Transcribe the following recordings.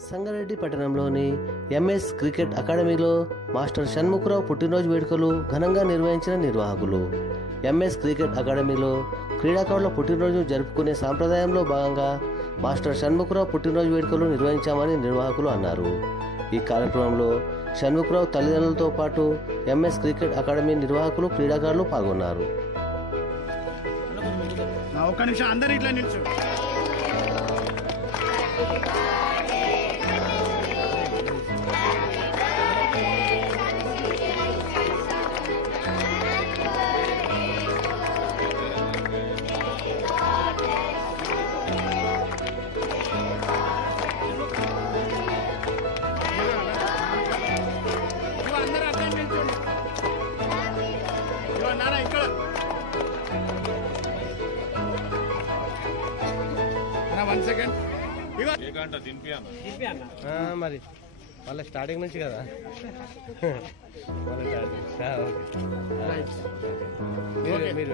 సంగారెడ్డి పట్టణంలోని MS cricket అకాడమీలో master Shanmukharao పుట్టినరోజు వేడుకలు ఘనంగా నిర్వహించిన నిర్వాహకులు. ఎంఎస్ క్రికెట్ అకాడమీలో క్రీడాకారుల పుట్టినరోజు జరుపుకునే సాంప్రదాయంలో భాగంగా మాస్టర్ షణ్ముఖరావు పుట్టినరోజు వేడుకలు నిర్వహించామని నిర్వాహకులు అన్నారు. ఈ కార్యక్రమంలో షణ్ముఖరావు తల్లిదండ్రులతో పాటు ఎంఎస్ క్రికెట్ అకాడమీ నిర్వాహకులు క్రీడాకారులు పాల్గొన్నారు. ఒక్క నిమిషం అందరూ ఇట్లా నిల్చు. వన్ సెకండ్ ఇగో ఏకంట దింపియాను మరి మళ్ళీ స్టార్టింగ్ నుంచి కదా మళ్ళీ ఓకే, మీరు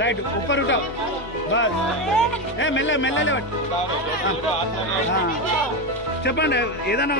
రైట్ ఊపర్ ఉఠావ్ బస్. ఏ మెల్ల మెల్ల లేవట్ చెప్పండి ఏదైనా